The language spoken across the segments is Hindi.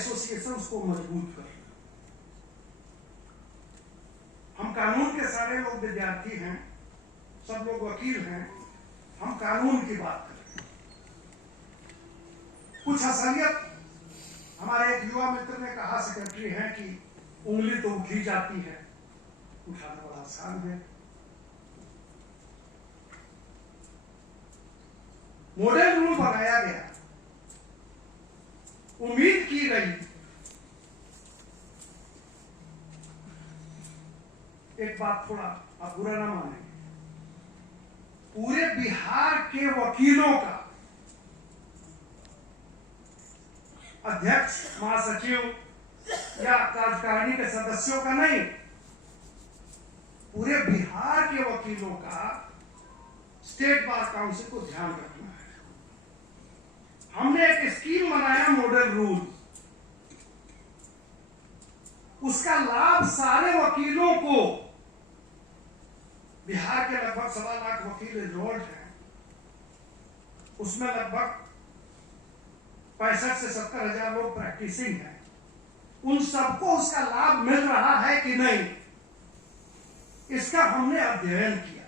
एसोसिएशंस को मजबूत करना। हम कानून के सारे लोग विद्यार्थी हैं, सब लोग वकील हैं, हम कानून की बात करें। कुछ असलियत, हमारे एक युवा मित्र ने कहा सेक्रेटरी है कि उंगली तो उठी जाती है, उठाना बड़ा आसान है। मॉडल रूल बनाया गया, उम्मीद की गई, एक बात थोड़ा आप बुरा ना माने, पूरे बिहार के वकीलों का, अध्यक्ष, महासचिव या कार्यकारिणी के सदस्यों का नहीं, पूरे बिहार के वकीलों का स्टेट बार काउंसिल को ध्यान रखना है। हमने एक स्कीम बनाया मॉडल रूल, उसका लाभ सारे वकीलों को, बिहार के लगभग 1.25 लाख वकील एनरोल्ड हैं, उसमें लगभग 65 से 70 हजार लोग प्रैक्टिसिंग हैं, उन सबको उसका लाभ मिल रहा है कि नहीं, इसका हमने अध्ययन किया।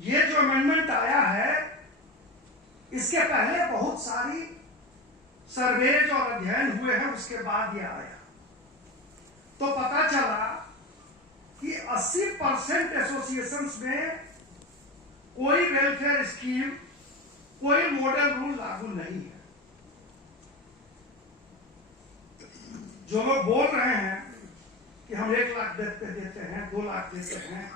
ये जो अमेंडमेंट आया है, इसके पहले बहुत सारी सर्वेज और अध्ययन हुए हैं, उसके बाद ये आया तो पता चला कि 80% एसोसिएशंस में कोई वेलफेयर स्कीम, कोई मॉडल रूल लागू नहीं है। जो लोग बोल रहे हैं कि हम 1 लाख देते हैं, 2 लाख देते हैं,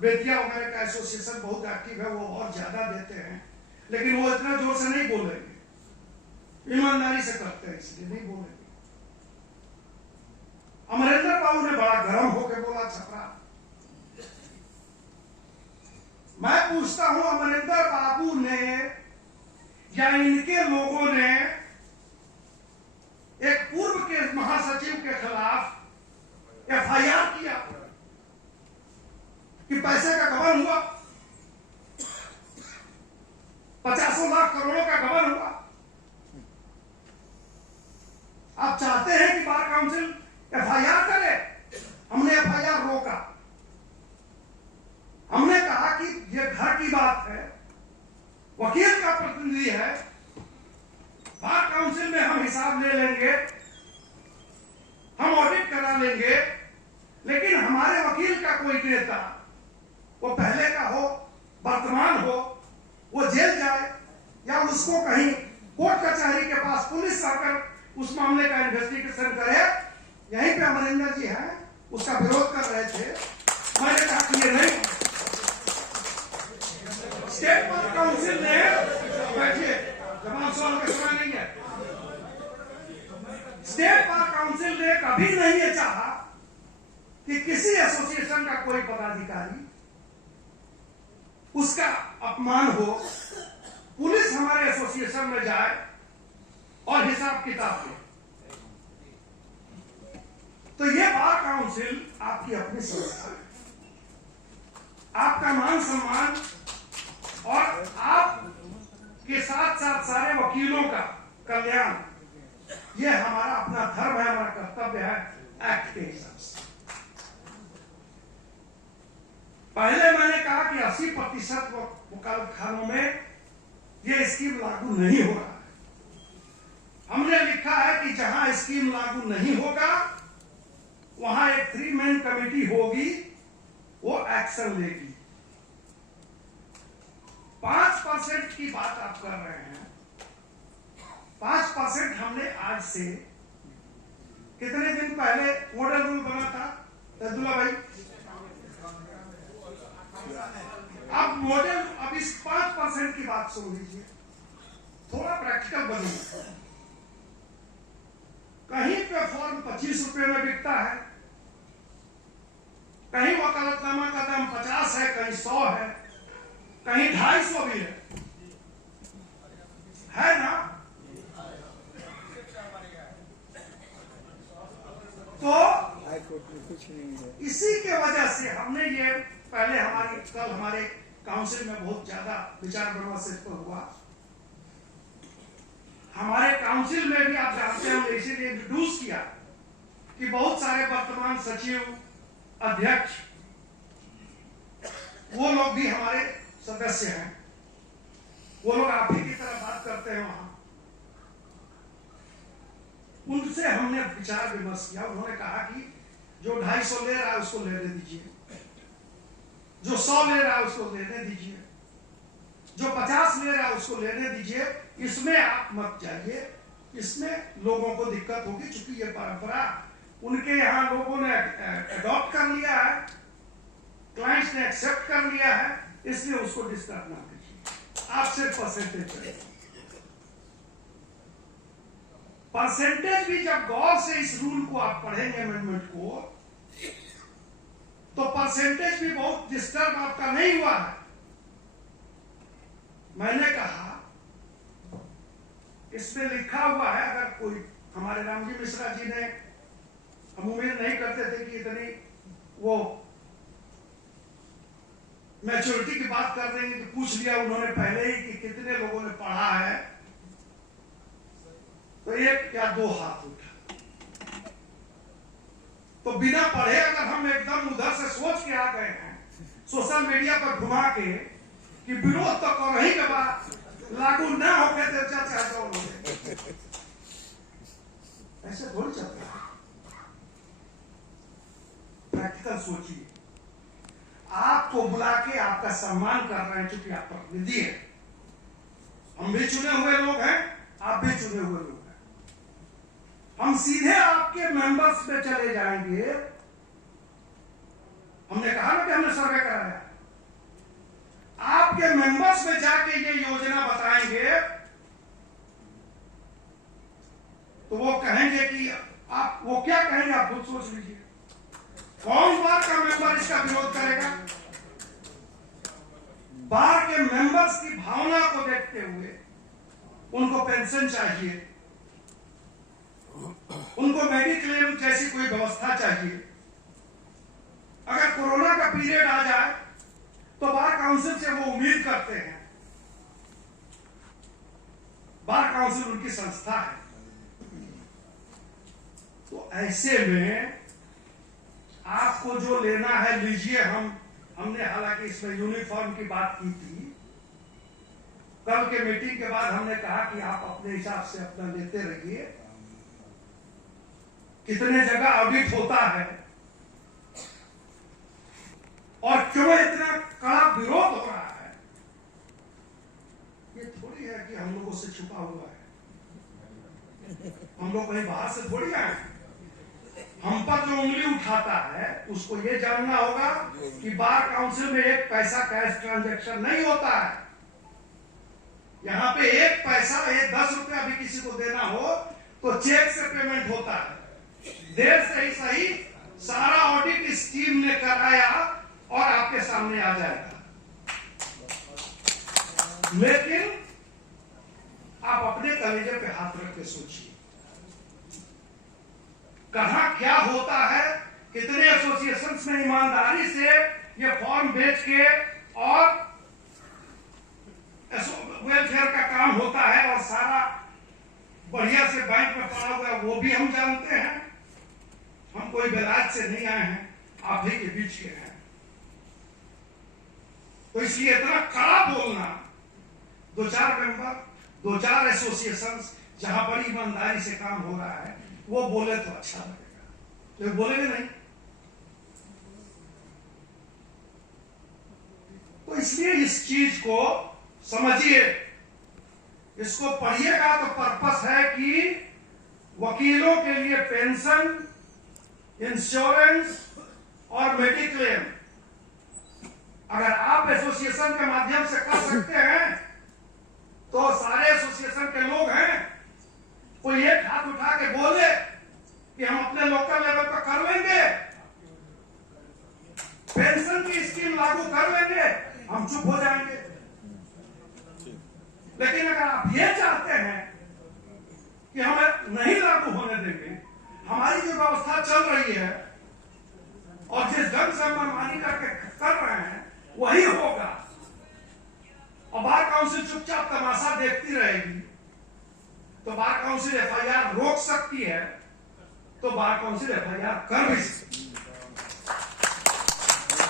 बेतिया वगैरह का एसोसिएशन बहुत एक्टिव है, वो और ज्यादा देते हैं, लेकिन वो इतना जोर से नहीं बोलेंगे, ईमानदारी से करते हैं, इसलिए नहीं बोलेंगे। अमरिंदर बाबू ने बड़ा गर्म होकर बोला छपरा। मैं पूछता हूं, अमरिंदर बाबू ने या इनके लोगों ने एक पूर्व के महासचिव के खिलाफ FIR किया कि पैसे का गबन हुआ, 50 लाख करोड़ों का गबन हुआ। आप चाहते हैं कि बार काउंसिल FIR करे? हमने FIR रोका। हमने कहा कि यह घर की बात है, वकील का प्रतिनिधि है, बार काउंसिल में हम हिसाब ले लेंगे, हम ऑडिट करा लेंगे, लेकिन हमारे वकील का कोई नेता, वो पहले का हो, वर्तमान हो, वो जेल जाए या उसको कहीं कोर्ट कचहरी के पास पुलिस आकर उस मामले का इन्वेस्टिगेशन करे। यहीं पे अमरिंदर जी हैं, उसका विरोध कर रहे थे। मैंने कहा कि ये नहीं, स्टेट बार काउंसिल ने, बैठिए, जवाब सवाल का समय नहीं है, स्टेट बार काउंसिल ने कभी नहीं ये चाहा कि किसी एसोसिएशन का कोई पदाधिकारी उसका अपमान हो, पुलिस हमारे एसोसिएशन में जाए और हिसाब किताब ले। तो ये बार काउंसिल आपकी अपनी संस्था है, आपका मान सम्मान और आप के साथ साथ सारे वकीलों का कल्याण, ये हमारा अपना धर्म है, हमारा कर्तव्य है एक्ट के हिसाब से। पहले मैंने कहा कि 80% वकालत खानों में यह स्कीम लागू नहीं हो रहा है। हमने लिखा है कि जहां स्कीम लागू नहीं होगा वहां एक 3-मैन कमेटी होगी, वो एक्शन लेगी। 5% की बात आप कर रहे हैं, 5% हमने आज से कितने दिन पहले मॉडल रूल बना था अब्दुल्ला भाई, अब मॉडल, अब इस 5% की बात सुन लीजिए, थोड़ा प्रैक्टिकल बनिए। कहीं पे फॉर्म 25 रुपए में बिकता है, कहीं वकालतनामा का दाम 50 है, कहीं 100 है, कहीं 250 भी है ना? तो कुछ नहीं है। इसी के वजह से हमने ये पहले कल हमारे काउंसिल में बहुत ज्यादा विचार विमर्श हुआ। हमारे काउंसिल में भी आप जानते हैं हमने इसीलिए इंट्रोड्यूस किया कि बहुत सारे वर्तमान सचिव, अध्यक्ष, वो लोग भी हमारे सदस्य हैं। वो लोग आप ही की तरह बात करते हैं वहां। उनसे हमने विचार विमर्श किया। उन्होंने कहा कि जो 250 ले रहा है उसको लेने दीजिए, जो 100 ले रहा है उसको लेने दीजिए, जो 50 ले रहा है उसको लेने दीजिए। इसमें आप मत जाइए, इसमें लोगों को दिक्कत होगी, क्योंकि ये परंपरा उनके यहाँ लोगों ने अडॉप्ट कर लिया है, क्लाइंट्स ने एक्सेप्ट कर लिया है, इसलिए उसको डिस्टर्ब ना कीजिए। आप सिर्फ परसेंटेज भी जब गौर से इस रूल को आप पढ़ेंगे, अमेंडमेंट को, तो परसेंटेज भी बहुत डिस्टर्ब आपका नहीं हुआ है। मैंने कहा इसमें लिखा हुआ है, अगर कोई, हमारे रामजी मिश्रा जी ने, हम उम्मीद नहीं करते थे कि इतनी वो मैच्योरिटी की बात कर देंगे, कि पूछ लिया उन्होंने पहले ही कि कितने लोगों ने पढ़ा है, तो 1 या 2 हाथ उठा। तो बिना पढ़े अगर हम एकदम उधर से सोच के आ गए हैं सोशल मीडिया पर घुमा के कि विरोध तो कर ही के बाद लागू ना होके चर्चा चाहता हूं, ऐसे थोड़ी चलता है। प्रैक्टिकल सोचिए। आपको बुला के आपका सम्मान कर रहे हैं, क्योंकि आप प्रतिनिधि है। हम भी चुने हुए लोग हैं, आप भी चुने हुए लोग हैं। हम सीधे आपके मेंबर्स पे चले जाएंगे। हमने कहा ना कि हमने सर्वे कराया, आपके मेंबर्स में जाके ये योजना बताएंगे, तो वो कहेंगे कि आप, वो क्या कहेंगे आप खुद सोच लीजिए। कौन बार का मेंबर इसका विरोध करेगा? बार के मेंबर्स की भावना को देखते हुए उनको पेंशन चाहिए, उनको मेडिक्लेम जैसी कोई व्यवस्था चाहिए। अगर कोरोना का पीरियड आ जाए तो बार काउंसिल से वो उम्मीद करते हैं। बार काउंसिल उनकी संस्था है। तो ऐसे में आपको जो लेना है लीजिए। हमने हालांकि इसमें यूनिफॉर्म की बात की थी। कल के मीटिंग के बाद हमने कहा कि आप अपने हिसाब से अपना लेते रहिए। कितने जगह ऑडिट होता है और क्यों इतना कड़ा विरोध हो रहा है, ये थोड़ी है कि हम लोगों से छुपा हुआ है। हम लोग कहीं बाहर से थोड़ी आए। हम पर जो उंगली उठाता है उसको ये जानना होगा कि बार काउंसिल में 1 पैसा कैश ट्रांजैक्शन नहीं होता है। यहां पे 1 पैसा, 10 रुपया भी किसी को देना हो तो चेक से पेमेंट होता है। देर से ही सही, सारा ऑडिट इस टीम ने कराया और आपके सामने आ जाएगा। लेकिन आप अपने कलेजे पे हाथ रख के सोचिए, कहां क्या होता है। कितने एसोसिएशंस में ईमानदारी से ये फॉर्म बेच के और वेलफेयर का काम होता है और सारा बढ़िया से बैंक में पड़ा हुआ है, वो भी हम जानते हैं। हम कोई विलायत से नहीं आए हैं, आप ही के बीच के हैं। तो इसलिए इतना कड़ा बोलना, 2-4 मेंबर, 2-4 एसोसिएशंस जहां बड़ी ईमानदारी से काम हो रहा है, वो बोले तो अच्छा लगेगा, तो बोलेंगे नहीं। तो इसलिए इस चीज को समझिए, इसको पढ़िएगा तो पर्पस है कि वकीलों के लिए पेंशन, इंश्योरेंस और मेडिक्लेम अगर आप एसोसिएशन के माध्यम से कर सकते हैं तो सारे एसोसिएशन के लोग हैं, कोई एक हाथ उठा के बोले कि हम अपने लोकल लेवल पर कर लेंगे, पेंशन की स्कीम लागू कर लेंगे, हम चुप हो जाएंगे। लेकिन अगर आप ये चाहते हैं कि हमें नहीं लागू होने देंगे, हमारी जो व्यवस्था चल रही है और जिस ढंग से हम मनमानी करके कर रहे हैं वही होगा और बार काउंसिल चुपचाप तमाशा देखती रहेगी, तो बार काउंसिल एफआईआर रोक सकती है, तो बार काउंसिल एफआईआर कर भी सकती है।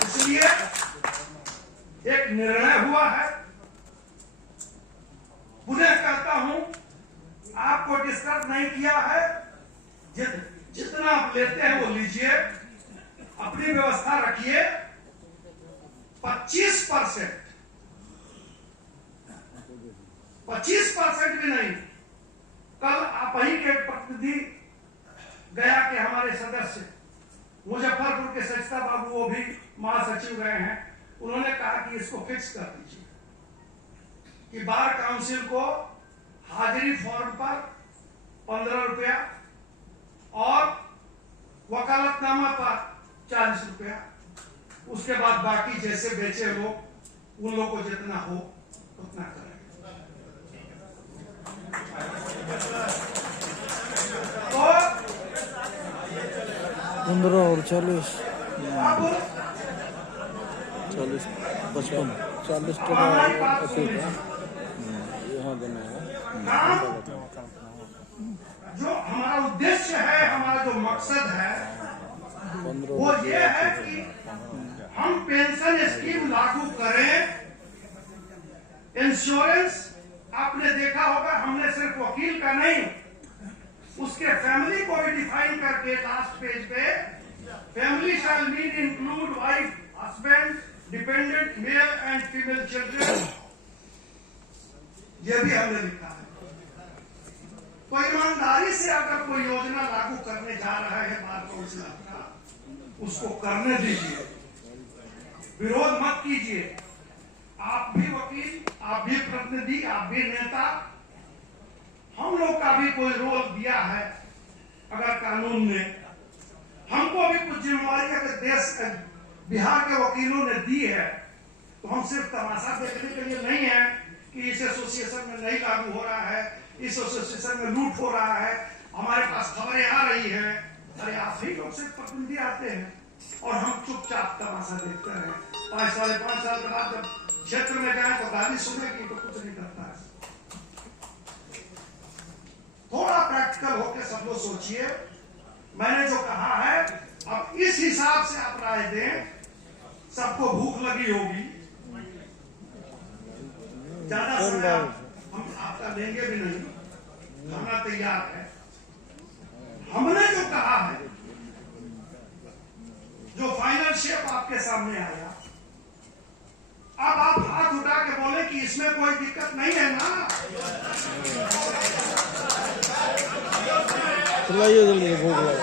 इसलिए एक निर्णय हुआ है। पुनः कहता हूं, आपको डिस्टर्ब नहीं किया है। जितना आप लेते हैं वो लीजिए, अपनी व्यवस्था रखिए। 25% भी नहीं। कल आप ही के प्रतिनिधि गया के हमारे सदस्य मुजफ्फरपुर के सचिता बाबू, वो भी महासचिव गए हैं, उन्होंने कहा कि इसको फिक्स कर दीजिए कि बार काउंसिल को हाजिरी फॉर्म पर 15 रुपया और वकालतनामा पर 40 रुपया, उसके बाद बाकी जैसे बेचे लोग, उन लोग को जितना हो उतना करें। तो 15 और 40 अब 40 55 40 हमारी बात सुनिए। यहाँ देना है। काम जो हमारा उद्देश्य है, हमारा जो मकसद है, वो ये है कि हम पेंशन स्कीम लागू करें। इंश्योरेंस आपने देखा होगा, हमने सिर्फ वकील का नहीं, उसके फैमिली को भी डिफाइन करके लास्ट पेज पे, family shall mean include wife, husband, dependent male and female children, ये भी हमने लिखा है। तो ईमानदारी से अगर कोई योजना लागू करने जा रहा है बार काउंसिल का, उसको करने दीजिए, विरोध मत कीजिए। आप भी वकील, आप भी प्रतिनिधि, आप भी नेता, हम लोग का भी कोई रोल दिया है। अगर कानून ने हमको भी कुछ जिम्मेवारी अगर देश बिहार के वकीलों ने दी है, तो हम सिर्फ तमाशा देखने के लिए नहीं है कि इस एसोसिएशन में नहीं लागू हो रहा है, इस एसोसिएशन में लूट हो रहा है, हमारे पास खबरें आ रही है। अरे आप ही लोग से प्रतिनिधि आते हैं और हम चुपचाप तमाशा देखते हैं। 5 साल 5 साल के बाद जब क्षेत्र में जाए तो गाली सुनेगी तो कुछ नहीं करता है। थोड़ा प्रैक्टिकल होकर सब लोग सोचिए। मैंने जो कहा है, अब इस हिसाब से आप राय दें। सबको भूख लगी होगी, ज्यादा समय हम आपका लेंगे भी नहीं, खाना तैयार है। हमने जो कहा है, जो फाइनल शेप आपके सामने आया, अब आप हाथ उठा के बोले कि इसमें कोई दिक्कत नहीं है ना। चलाइए जल्दी, भूख लगा।